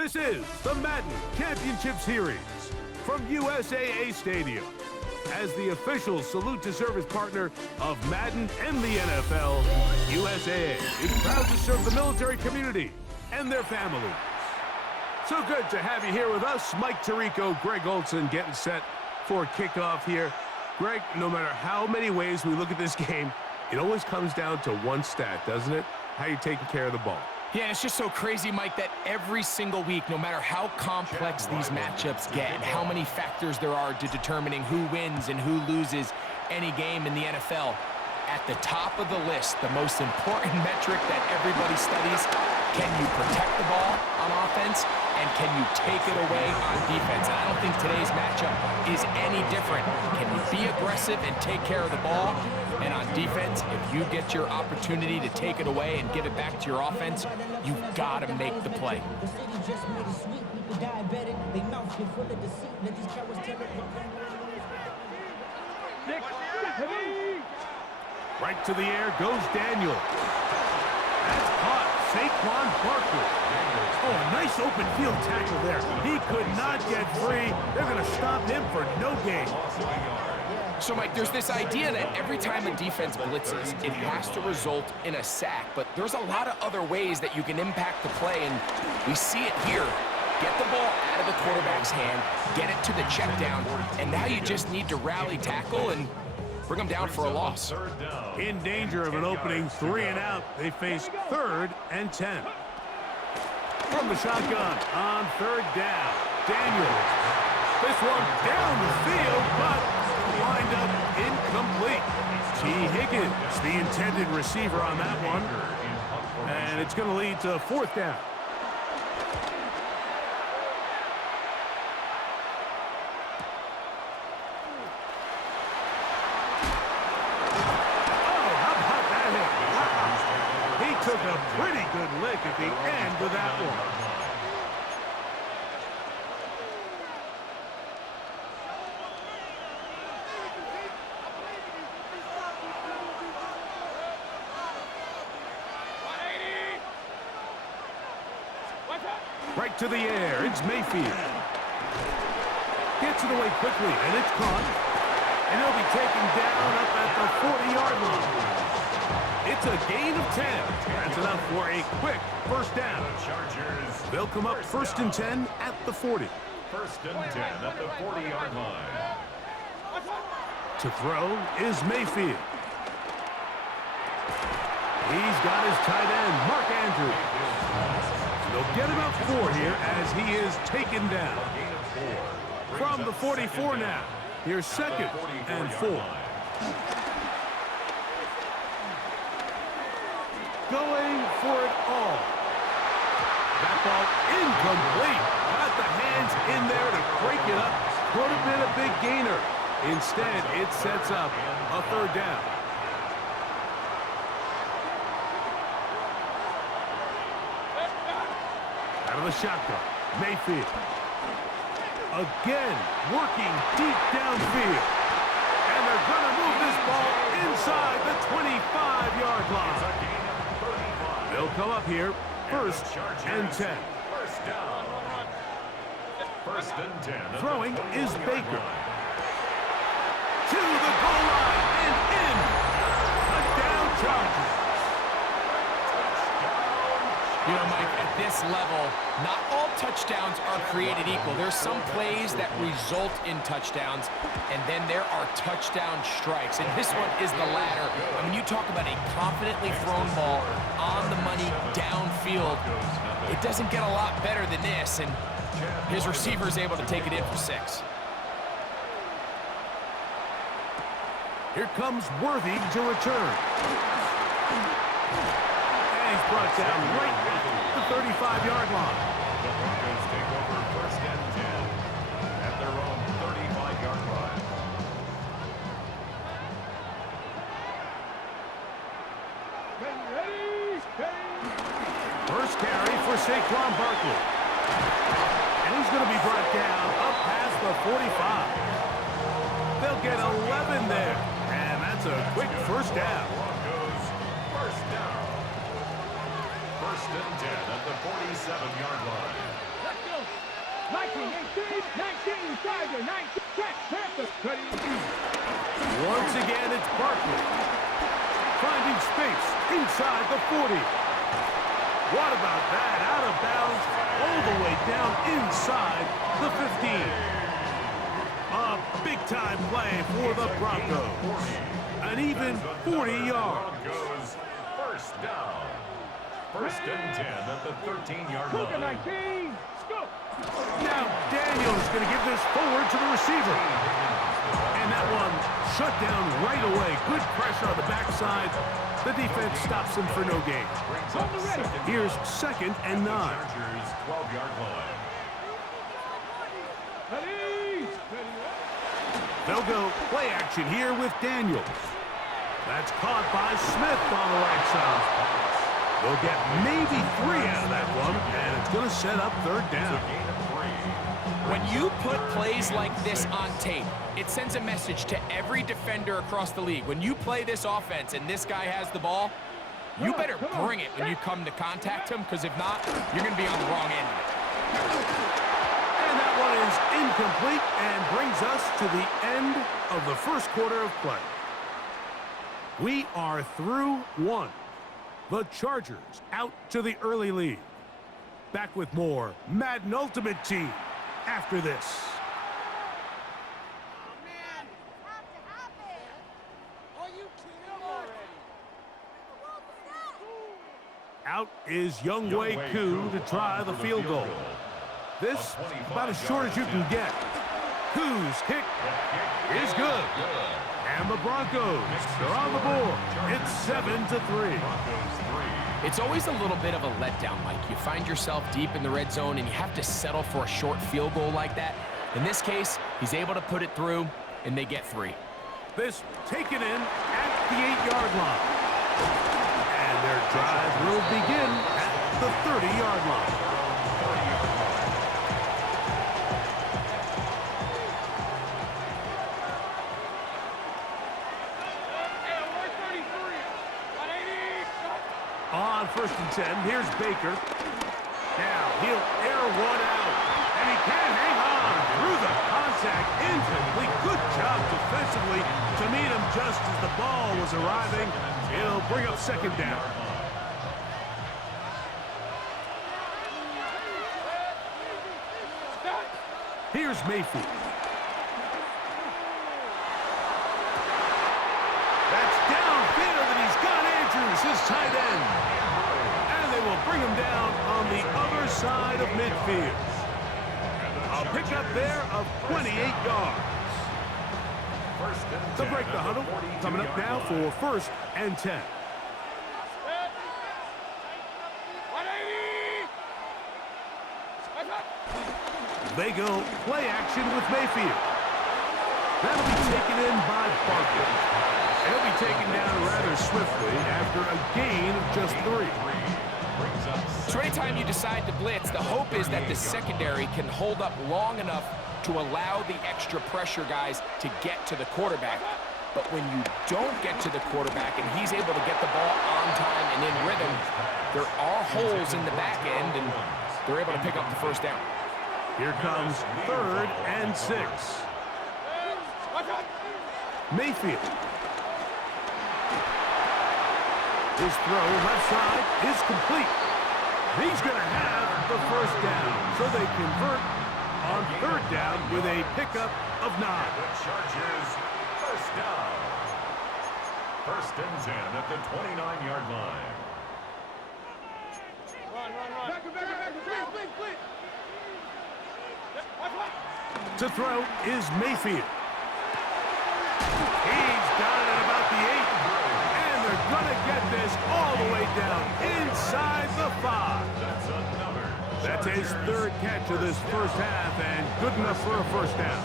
This is the Madden Championship Series from USAA Stadium. As the official salute to service partner of Madden and the NFL, USAA is proud to serve the military community and their families. So good to have you here with us. Mike Tirico, Greg Olson getting set for kickoff here. Greg, no matter how many ways we look at this game, it always comes down to one stat, doesn't it? How you taking care of the ball. Yeah, it's just so crazy, Mike, that every single week, no matter how complex these matchups get and how many factors there are to determining who wins and who loses any game in the NFL, at the top of the list, the most important metric that everybody studies, can you protect the ball on offense and can you take it away on defense? And I don't think today's matchup is any different. Can you be aggressive and take care of the ball? And on defense, if you get your opportunity to take it away and give it back to your offense, you've got to make the play. Right to the air goes Daniel. That's caught. Saquon Barkley. Oh, a nice open field tackle there. He could not get free. They're going to stop him for no gain. So, Mike, there's this idea that every time a defense blitzes, it has to result in a sack. But there's a lot of other ways that you can impact the play, and we see it here. Get the ball out of the quarterback's hand, get it to the check down, and now you just need to rally tackle and bring them down for a loss. In danger of an opening 3 and out, they face 3rd and 10. From the shotgun on 3rd down, Daniels. This one down the field, but lined up incomplete. T. Higgins, the intended receiver on that one. And it's going to lead to 4th down. Took a pretty good lick at the end of that one. Right to the air, it's Mayfield. Gets it away quickly, and it's caught. And he'll be taken down up at the 40-yard line. It's a gain of 10. That's enough for a quick first down. They'll come up 1st and 10 at the 40. 1st and 10 at the 40-yard line. To throw is Mayfield. He's got his tight end, Mark Andrews. They'll get about 4 here as he is taken down. From the 44 now. Here's 2nd and 4. Going for it all. That ball incomplete. Got the hands in there to break it up. Could have been a big gainer. Instead, it sets up a 3rd down. Out of the shotgun, Mayfield. Again, working deep downfield. And they're going to move this ball inside the 25-yard line. They'll come up here, 1st and 10. 1st and 10. Throwing is Baker. To the goal line and in. Touchdown Chargers. You know, Mike, at this level, not all touchdowns are created equal. There's some plays that result in touchdowns, and then there are touchdown strikes. And this one is the latter. I mean, you talk about a confidently thrown ball on the money downfield. It doesn't get a lot better than this, and his receiver is able to take it in for 6. Here comes Worthy to return. And he's brought down right at the 35-yard line. The Broncos take over 1st and 10 at their own 35-yard line. First carry for Saquon Barkley. And he's going to be brought down up past the 45. They'll get 11 there. And that's a quick first down. Broncos, 1st down. 1st and 10 at the 47-yard line. Once again, it's Barkley. Finding space inside the 40. What about that? Out of bounds, all the way down inside the 15. A big-time play for the Broncos. An even 40 yards. Broncos first down. First and 10 at the 13-yard line. Now Daniels going to give this forward to the receiver. And that one shut down right away. Good pressure on the backside. The defense stops him for no gain. Here's 2nd and 9. Chargers 12-yard line. They'll go play action here with Daniels. That's caught by Smith on the right side. They'll get maybe 3 out of that one, and it's going to set up 3rd down. When you put plays like this on tape, it sends a message to every defender across the league. When you play this offense and this guy has the ball, you better bring it when you come to contact him, because if not, you're going to be on the wrong end of it. And that one is incomplete and brings us to the end of the first quarter of play. We are through 1. The Chargers out to the early lead. Back with more Madden Ultimate Team after this. Out is Younghoe Koo to try the field goal. This about as short as you can get. Koo's kick is good. And the Broncos are on the board. It's 7-3. It's always a little bit of a letdown, Mike. You find yourself deep in the red zone and you have to settle for a short field goal like that. In this case, he's able to put it through, and they get 3. This taken in at the 8-yard line. And their drive will begin at the 30-yard line. On 1st and 10, here's Baker. Now he'll air one out, and he can hang on through the contact. Incomplete. Good job defensively to meet him just as the ball was arriving. It'll bring up 2nd down. Here's Mayfield. That's downfield, and he's got Andrews, his tight end. And they will bring him down on the other side of midfield. A pickup there of 28 yards. To break the huddle, coming up now for 1st and 10. They go play action with Mayfield. That'll be taken in by Barkley. He'll be taken down rather swiftly after a gain of just 3. So anytime you decide to blitz, the hope is that the secondary can hold up long enough to allow the extra pressure guys to get to the quarterback. But when you don't get to the quarterback and he's able to get the ball on time and in rhythm, there are holes in the back end, and they're able to pick up the 1st down. Here comes 3rd and 6. Mayfield. His throw left side is complete. He's going to have the 1st down, so they convert on 3rd down with a pickup of 9. The Chargers first down. 1st and 10 at the 29-yard line. To throw is Mayfield. He's got it at about the 8. And they're going to get this all the way down inside the 5. That's his 3rd catch of this first half, and good enough for a 1st down.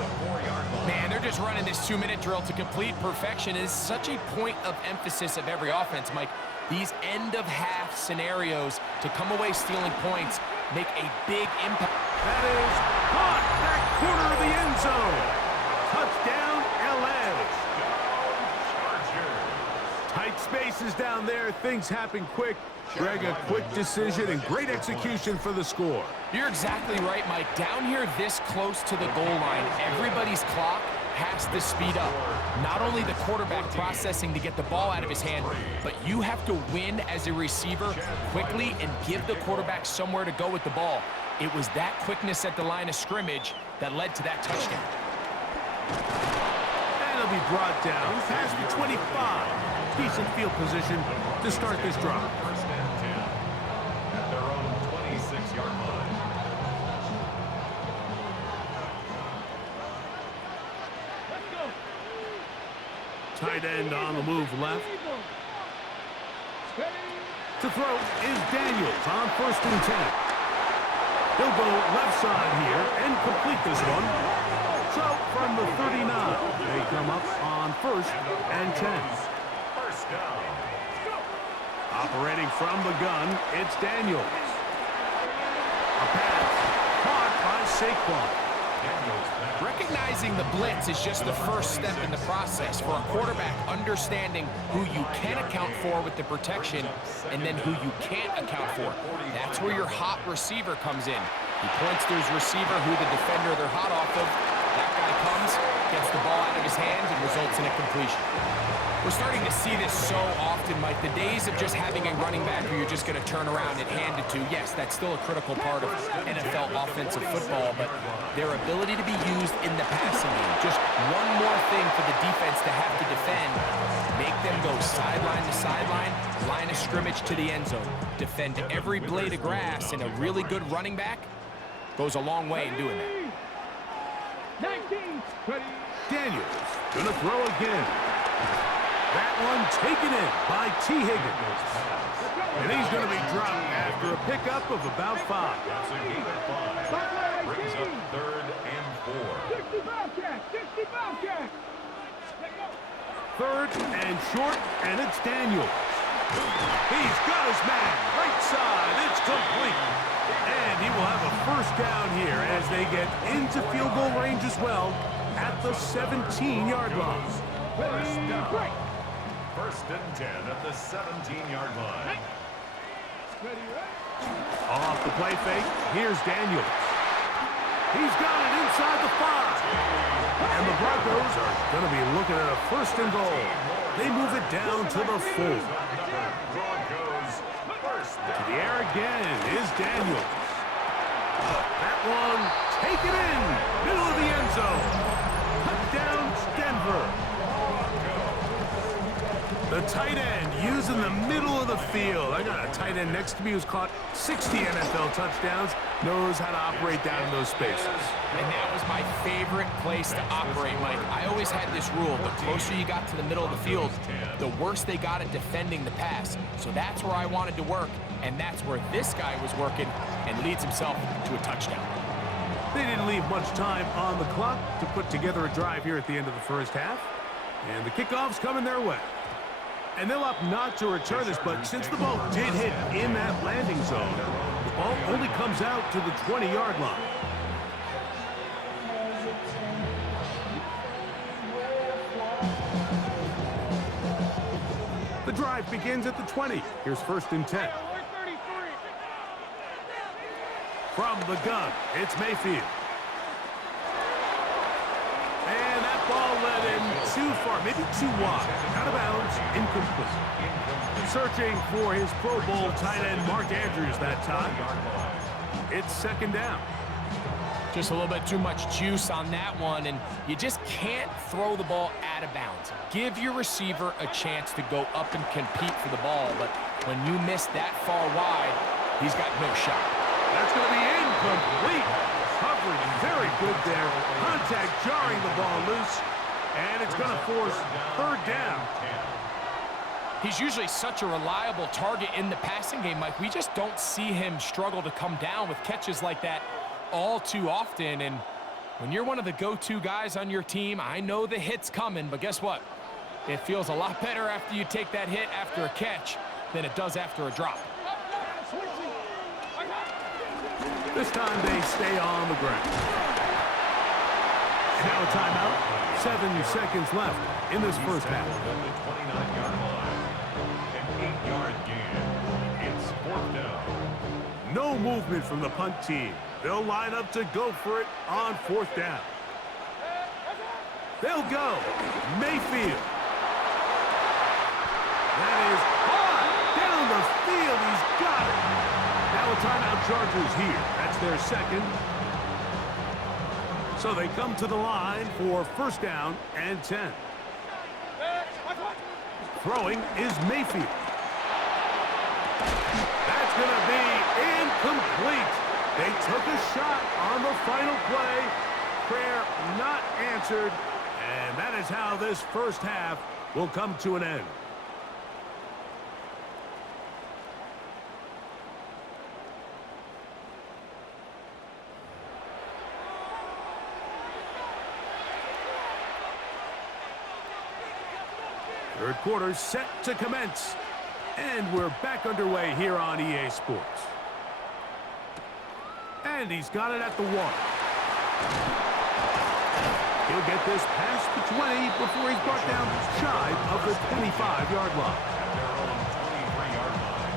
Man, they're just running this 2-minute drill to complete perfection. It's such a point of emphasis of every offense, Mike. These end-of-half scenarios to come away stealing points make a big impact. That is caught back corner of the end zone. Touchdown, LA. Tight spaces down there. Things happen quick. Greg, a quick decision and great execution for the score. You're exactly right, Mike. Down here this close to the goal line, everybody's clock has to speed up. Not only the quarterback processing to get the ball out of his hand, but you have to win as a receiver quickly and give the quarterback somewhere to go with the ball. It was that quickness at the line of scrimmage that led to that touchdown. And he'll be brought down past the 25. Decent field position to start this drive. First and 10 at their own 26-yard line. Tight end on the move left. To throw is Daniels on 1st and 10. He'll go left side here and complete this one. So from the 39, they come up on 1st and 10. First down. Operating from the gun, it's Daniels. A pass caught by Saquon. Recognizing the blitz is just the first step in the process for a quarterback understanding who you can account for with the protection and then who you can't account for. That's where your hot receiver comes in. He points to his receiver who the defender they're hot off of. That guy comes, gets the ball out of his hands, and results in a completion. We're starting to see this so often, Mike. The days of just having a running back who you're just going to turn around and hand it to, yes, that's still a critical part of NFL offensive football, but their ability to be used in the passing game, just one more thing for the defense to have to defend, make them go sideline to sideline, line of scrimmage to the end zone, defend every blade of grass, and a really good running back goes a long way in doing that. Daniels gonna throw again. That one taken in by T. Higgins. And he's going to be dropped after a pickup of about 5. That's a gain of 5. Brings up 3rd and 4. 3rd and short, and it's Daniels. He's got his man right side. It's complete. And he will have a first down here as they get into field goal range as well at the 17-yard line. First down. 1st and 10 at the 17-yard line. Off the play fake, here's Daniels. He's got it inside the 5. And the Broncos are going to be looking at a 1st and goal. They move it down to the 4. Broncos first To down. the air again is Daniels. That one taken in, middle of the end zone. Touchdown, Denver. The tight end using the middle of the field. I got a tight end next to me who's caught 60 NFL touchdowns, knows how to operate down in those spaces. And that was my favorite place to operate, Mike. I always had this rule. The closer you got to the middle of the field, the worse they got at defending the pass. So that's where I wanted to work, and that's where this guy was working and leads himself to a touchdown. They didn't leave much time on the clock to put together a drive here at the end of the first half. And the kickoff's coming their way. And they'll opt not to return this, but since the ball did hit in that landing zone, the ball only comes out to the 20-yard line. The drive begins at the 20. Here's 1st and 10. From the gun, it's Mayfield. And that ball led in too far, maybe too wide. Out of bounds, incomplete. Searching for his Pro Bowl tight end, Mark Andrews, that time. It's 2nd down. Just a little bit too much juice on that one, and you just can't throw the ball out of bounds. Give your receiver a chance to go up and compete for the ball, but when you miss that far wide, he's got no shot. That's going to be incomplete. Coverage very good there. Contact jarring the ball loose, and it's going to force 3rd down. He's usually such a reliable target in the passing game, Mike. We just don't see him struggle to come down with catches like that all too often. And when you're one of the go-to guys on your team, I know the hit's coming, but guess what? It feels a lot better after you take that hit after a catch than it does after a drop. This time they stay on the ground. And now a timeout. 7 seconds left in this first half. At the 29-yard line. An 8-yard gain. It's fourth down. No movement from the punt team. They'll line up to go for it on fourth down. They'll go. Mayfield. That is hard down the field. He's got it. Now a timeout Chargers here. That's their second. So they come to the line for first down and 10. Throwing is Mayfield. That's going to be incomplete. They took a shot on the final play. Prayer not answered. And that is how this first half will come to an end. Third quarter set to commence. And we're back underway here on EA Sports. And he's got it at the 1. He'll get this past the 20 before he's brought down shy of the 25-yard line. At their own 23-yard line.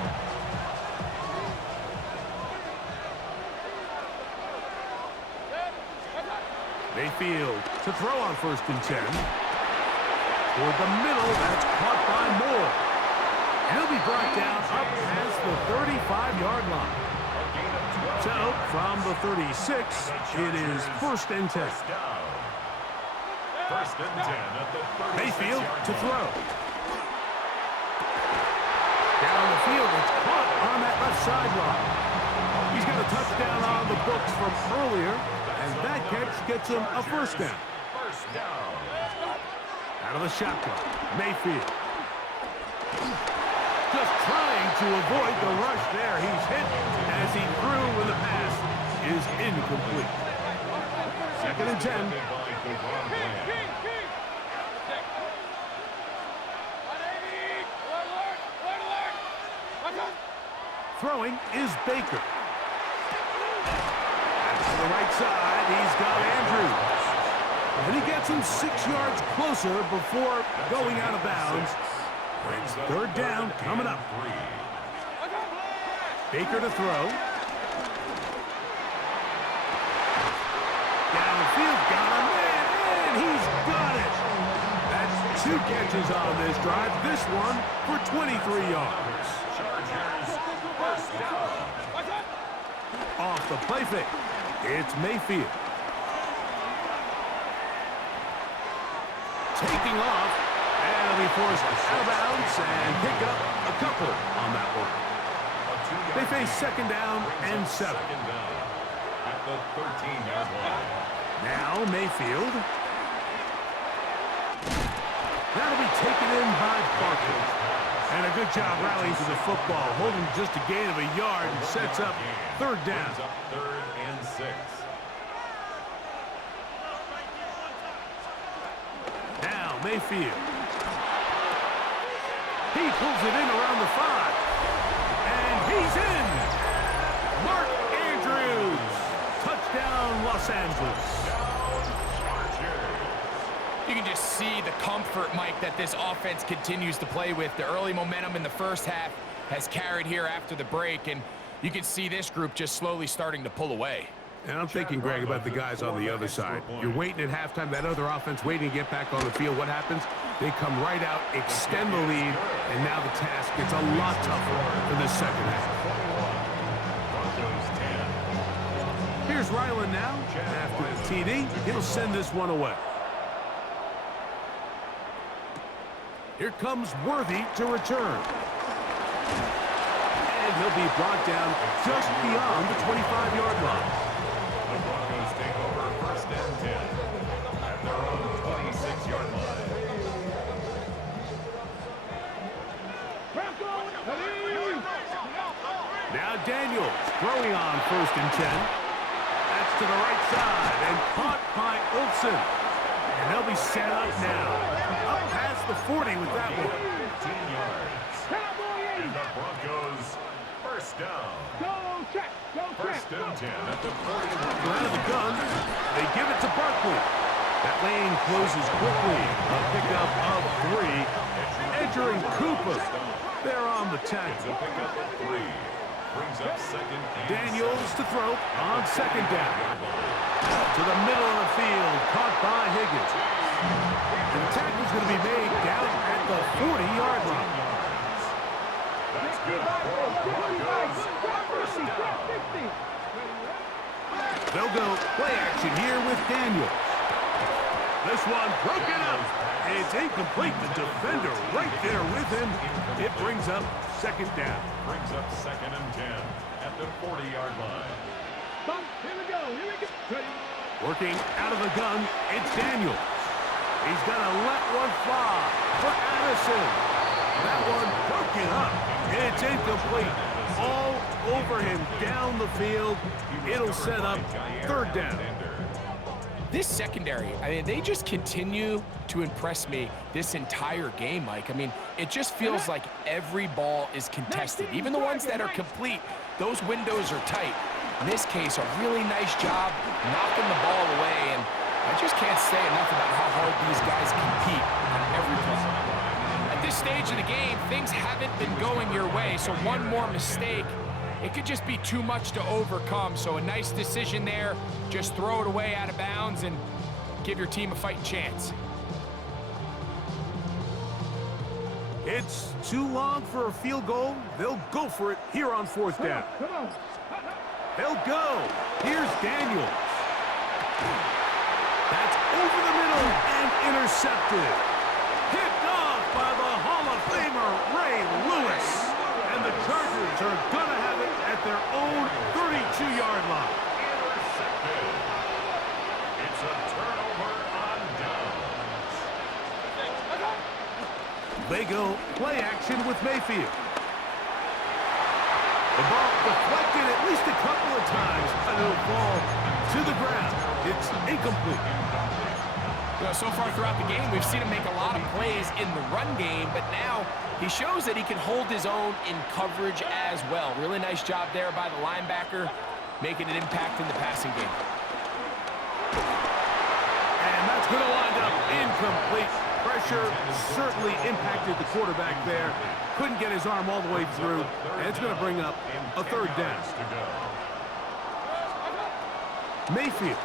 Mayfield to throw on first and 10. Toward the middle, that's caught by Moore. He'll be brought down up past the 35-yard line. So, from the 36, it is first and 10. First and 10 at the 36-yard Mayfield to line. throw. Down the field, it's caught on that left sideline. He's got a touchdown on the books from earlier, and that catch gets him a first down. First down. Out of the shotgun, Mayfield. Just trying to avoid the rush there. He's hit as he threw when the pass is incomplete. Second and 10. Throwing is Baker. That's to the right side. He's got Andrews. And he gets him 6 yards closer before going out of bounds. It's third down coming up. Baker to throw. Downfield, got him, and he's got it. That's 2 catches on this drive. This one for 23 yards. Chargers, first down. Off the play fake, it's Mayfield. Taking off, and he'll be forced out of bounds and pick up a couple on that one. They face second down and 7. Second down at the 13-yard line. Now Mayfield. That'll be taken in by Barkley. And a good job rallying to the football, holding just a gain of a yard and sets up third down. Brings up third and 6. Now Mayfield. He pulls it in around the 5. And he's in. Mark Andrews. Touchdown, Los Angeles. You can just see the comfort, Mike, that this offense continues to play with. The early momentum in the first half has carried here after the break, and you can see this group just slowly starting to pull away. And I'm thinking, Greg, about the guys on the other side. You're waiting at halftime, that other offense waiting to get back on the field. What happens? They come right out, extend the lead, and now the task gets a lot tougher for the second half. Here's Ryland now. After the TD, he'll send this one away. Here comes Worthy to return. And he'll be brought down just beyond the 25-yard line. The Broncos take over first and 10 at their own 26-yard line. Now Daniels throwing on first and 10. That's to the right side and caught by Olsen. And they'll be set up now. Up past the 40 with that one. 15 yards. And the Broncos first down. First and 10 at the 41. Out of the gun, they give it to Barkley. That lane closes quickly. A pickup of 3. Edger and Cooper, they're on the tackle. It's a pickup of 3. Brings up second and Daniels to throw on second down. To the middle of the field, caught by Higgins. And the tackle's going to be made down at the 40-yard line. That's good for Broncos. First down. They'll go play action here with Daniels. This one broken up. It's incomplete. The defender right there with him. It brings up second down. Brings up second and 10 at the 40-yard line. Here we go. Working out of the gun, it's Daniels. He's going to let one fly for Addison. That one broken up. It's incomplete. All over him down the field. It'll set up third down. This secondary, I mean, they just continue to impress me this entire game, Mike. I mean, it just feels like every ball is contested. Even the ones that are complete, those windows are tight. In this case, a really nice job knocking the ball away, and I just can't say enough about how hard these guys compete on every play. At this stage of the game, things haven't been going your way, so one more mistake, it could just be too much to overcome. So a nice decision there. Just throw it away out of bounds and give your team a fighting chance. It's too long for a field goal. They'll go for it here on fourth down. They'll go. Here's Daniels. That's over the middle and intercepted. Picked off by the Hall of Famer Ray Lewis. And the Chargers are going to have it at their own 32-yard line. Intercepted. It's a turnover on downs. They go play action with Mayfield. The ball deflected at least a couple of times, and it'll fall to the ground. It's incomplete. You know, so far throughout the game, we've seen him make a lot of plays in the run game, but now he shows that he can hold his own in coverage as well. Really nice job there by the linebacker, making an impact in the passing game. And that's going to wind up incomplete. Pressure certainly impacted the quarterback there. Couldn't get his arm all the way through, and it's going to bring up a third down. Mayfield.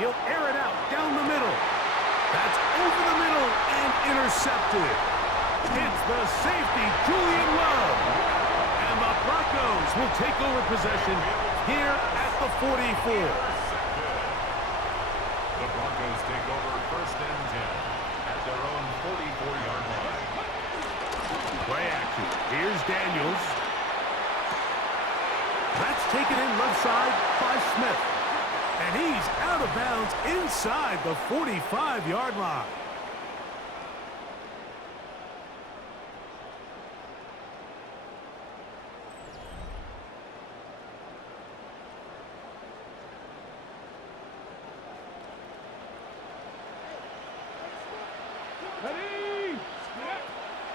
He'll air it out down the middle. That's over the middle and intercepted. It's the safety, Julian Love. And the Broncos will take over possession here at the 44. The Broncos take over first and 10 at their own 44-yard line. Play action. Here's Daniels. That's taken in left side by Smith. And he's out of bounds inside the 45-yard line.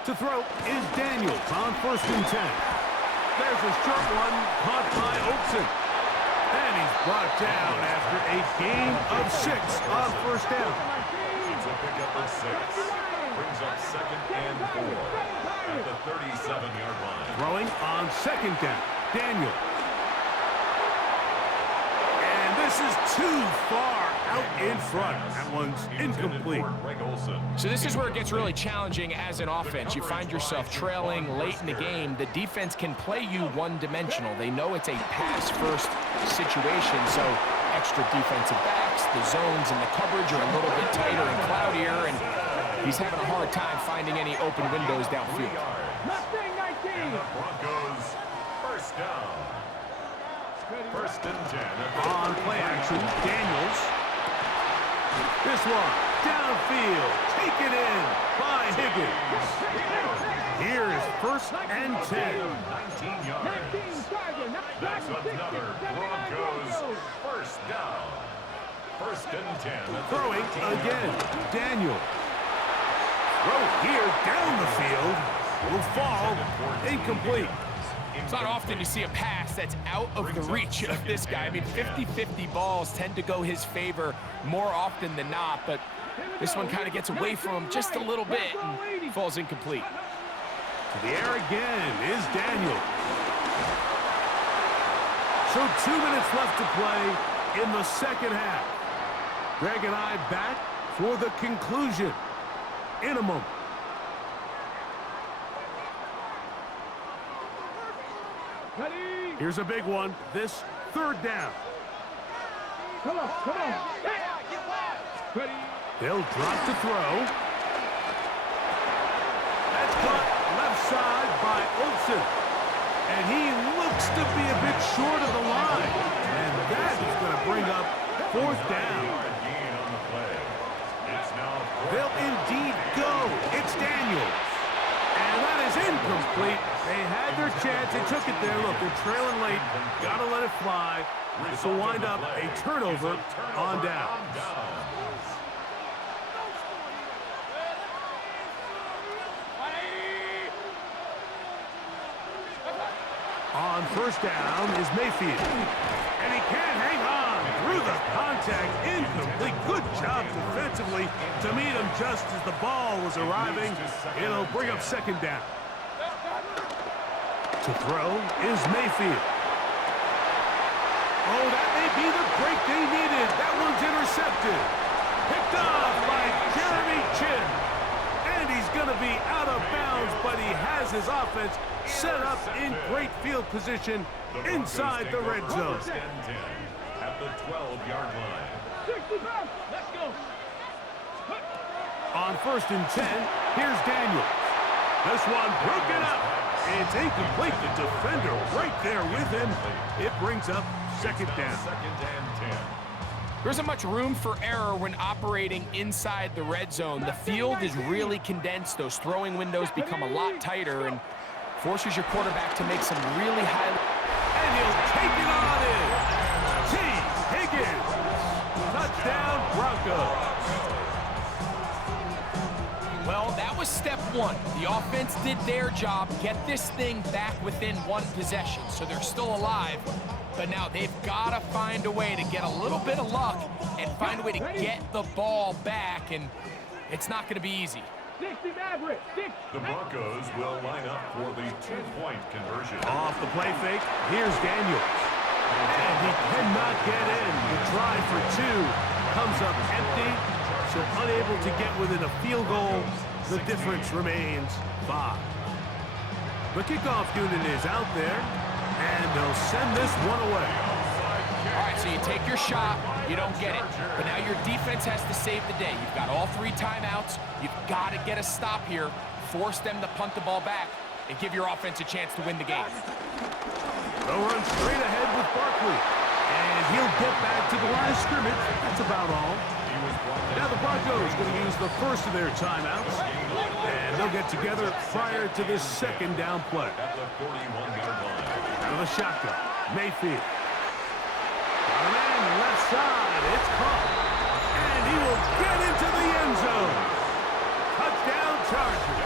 To throw is Daniels on first and 10. There's a short one caught by Oakson. And he's brought down after a gain of 6 on first down. It's a pickup of 6. Brings up second and 4 at the 37-yard line. Throwing on second down, Daniels. And this is too far out in front. That one's incomplete. So this is where it gets really challenging as an offense. You find yourself trailing late in the game. The defense can play you one-dimensional. They know it's a pass-first situation, so extra defensive backs, the zones and the coverage are a little bit tighter and cloudier, and he's having a hard time finding any open windows downfield. And the Broncos first down. First and 10. On play action, Daniels. This one, downfield, taken in by Higgins. Here is first and 10. 19 yards. That's another Broncos first down. First and 10. Throwing again, Daniels. Throw here down the field. Will fall incomplete. It's not often you see a pass that's out of the reach of this guy. I mean, 50-50 balls tend to go his favor more often than not, but this one kind of gets away from him just a little bit and falls incomplete. To the air again is Daniels. So 2 minutes left to play in the second half. Greg and I back for the conclusion in a moment. Ready? Here's a big one. This third down. Come on, come on. Ready? They'll drop to throw. That's caught left side by Olsen. And he looks to be a bit short of the line. And that is going to bring up fourth down. They'll indeed go. It's Daniels. And that is incomplete. They had their chance. They took it there. Look, they're trailing late. Got to let it fly. This will wind up a turnover on downs. On first down is Mayfield. And he can't hang on through the contact. Incomplete. Good job defensively to meet him just as the ball was arriving. It'll bring up second down. To throw is Mayfield. Oh, that may be the break they needed. That one's intercepted. Picked off by Jeremy Chinn. And he's going to be out of bounds, but he has his offense set up in great field position inside the red zone. At the 12-yard line. 65. Let's go. On first and 10, here's Daniels. This one broken up. It's incomplete. The defender right there with him. It brings up second down. Second and 10. There isn't much room for error when operating inside the red zone. The field is really condensed. Those throwing windows become a lot tighter and forces your quarterback to make some really high... And he'll take it on in. T. Higgins. Touchdown, Broncos. Well, that was step one. The offense did their job, get this thing back within one possession, so they're still alive. But now they've got to find a way to get a little bit of luck and find a way to get the ball back, and it's not going to be easy. 60 Maverick. 6. The Broncos will line up for the two-point conversion. Off the play fake, here's Daniels. And he cannot get in. The try for two comes up empty, so unable to get within a field goal. The difference remains 5. The kickoff unit is out there, and they'll send this one away. All right, so you take your shot, you don't get it. But now your defense has to save the day. You've got all 3 timeouts. You've got to get a stop here, force them to punt the ball back, and give your offense a chance to win the game. They'll run straight ahead with Barkley. And he'll get back to the line of scrimmage. That's about all. Now the Broncos going to use the first of their timeouts. And they'll get together prior to this second down play. At the 41-yard line. Out of the shotgun, Mayfield. Got a man left side. It's caught. And he will get into the end zone. Touchdown Chargers.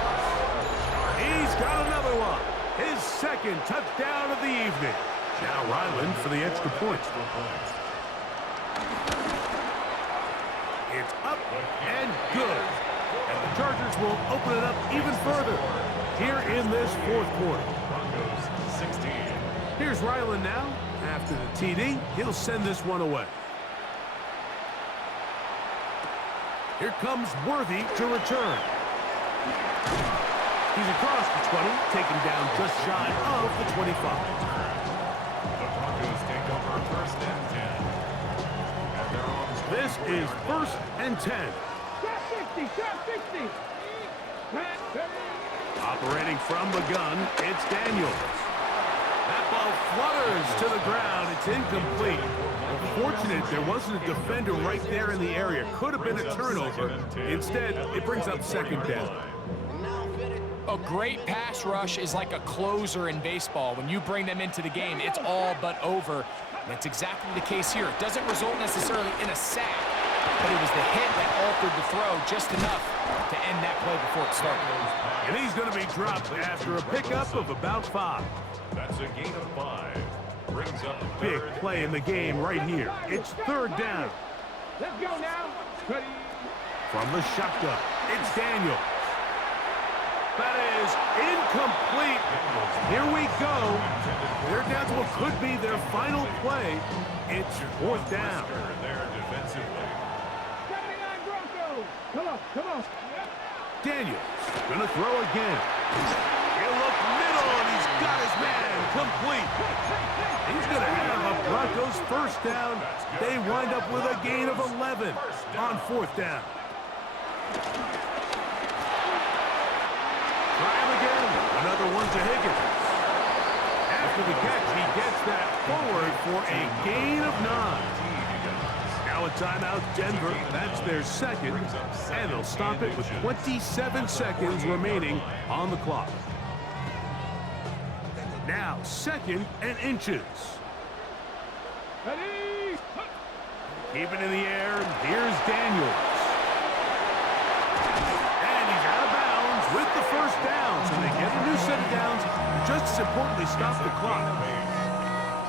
He's got another one. His second touchdown of the evening. Now Ryland for the extra point. It's up and good. And the Chargers will open it up even further here in this fourth quarter. Broncos 16. Here's Ryland now. After the TD, he'll send this one away. Here comes Worthy to return. He's across the 20, taken down just shy of the 25. The Broncos take over first and 10. At their own This is first and 10. Trap 60. Trap 60. Operating from the gun, it's Daniels. That ball flutters to the ground. It's incomplete. Unfortunate there wasn't a defender right there in the area. Could have been a turnover. Instead, it brings up second down. A great pass rush is like a closer in baseball. When you bring them into the game, it's all but over. That's exactly the case here. It doesn't result necessarily in a sack, but it was the hit that altered the throw just enough to end that play before it started. And he's going to be dropped after a pickup of about 5. That's a gain of 5. Brings up Big third. play in the game right here. It's third down. Let's go now. Ready. From the shotgun, it's Daniels. That is incomplete. Here we go. They're down to what could be their final play. It's fourth down. There defensively. 79 Broncos. Come on, come on. Daniels gonna throw again. He'll look middle, and he's got his man complete. He's gonna have a Broncos first down. They wind up with a gain of 11 on fourth down. Try him again. Another one to Higgins. After the catch, he gets that forward for a gain of 9. Now a timeout, Denver. That's their second, and they'll stop it with 27 seconds remaining on the clock. Now, second and inches. Ready? Keep it in the air. Here's Daniels. And he's out of bounds with the first down. So they get a new set of downs. Just as importantly, stop the clock.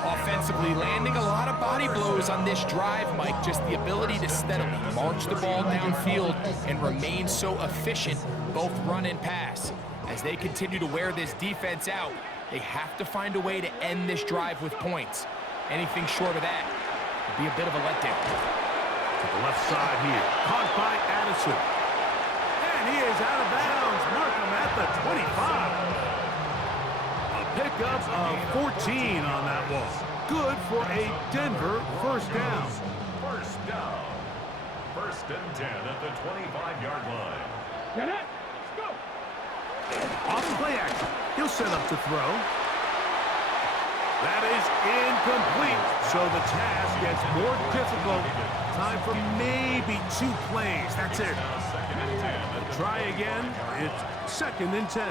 Offensively, landing a lot of body blows on this drive, Mike. Just the ability to steadily march the ball downfield and remain so efficient, both run and pass. As they continue to wear this defense out, they have to find a way to end this drive with points. Anything short of that would be a bit of a letdown. To the left side here. Caught by Addison. And he is out of bounds. Mark him at the 25. A pickup of 14 on that one. Good for a Denver first down. First down. First and 10 at the 25-yard line. Get it. Let's go. Off play action. He'll set up to throw. That is incomplete. So the task gets more difficult. Time for maybe 2 plays. That's it. Second and 10. Try again. It's second and 10.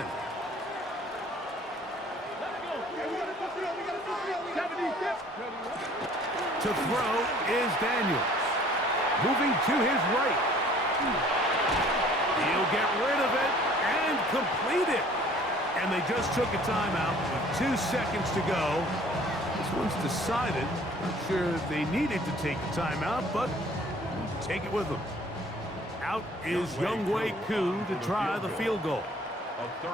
To throw is Daniels. Moving to his right. He'll get rid of it and complete it. And they just took a timeout with 2 seconds to go. This one's decided. Not sure they needed to take a timeout, but take it with them. Out is Younghoe Koo to try the field goal.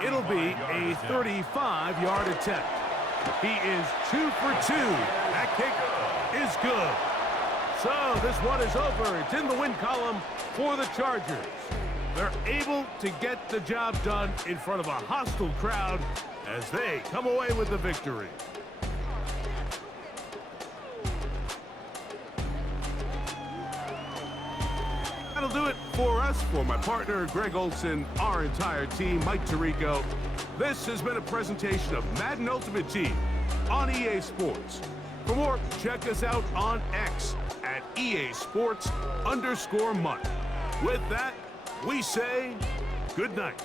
It'll be a 35-yard attempt. He is 2 for 2. That kicker is good. So this one is over. It's in the win column for the Chargers. They're able to get the job done in front of a hostile crowd as they come away with the victory. That'll do it for us. For my partner, Greg Olson, our entire team, Mike Tirico, this has been a presentation of Madden Ultimate Team on EA Sports. For more, check us out on X at EA Sports_Month. With that, we say good night.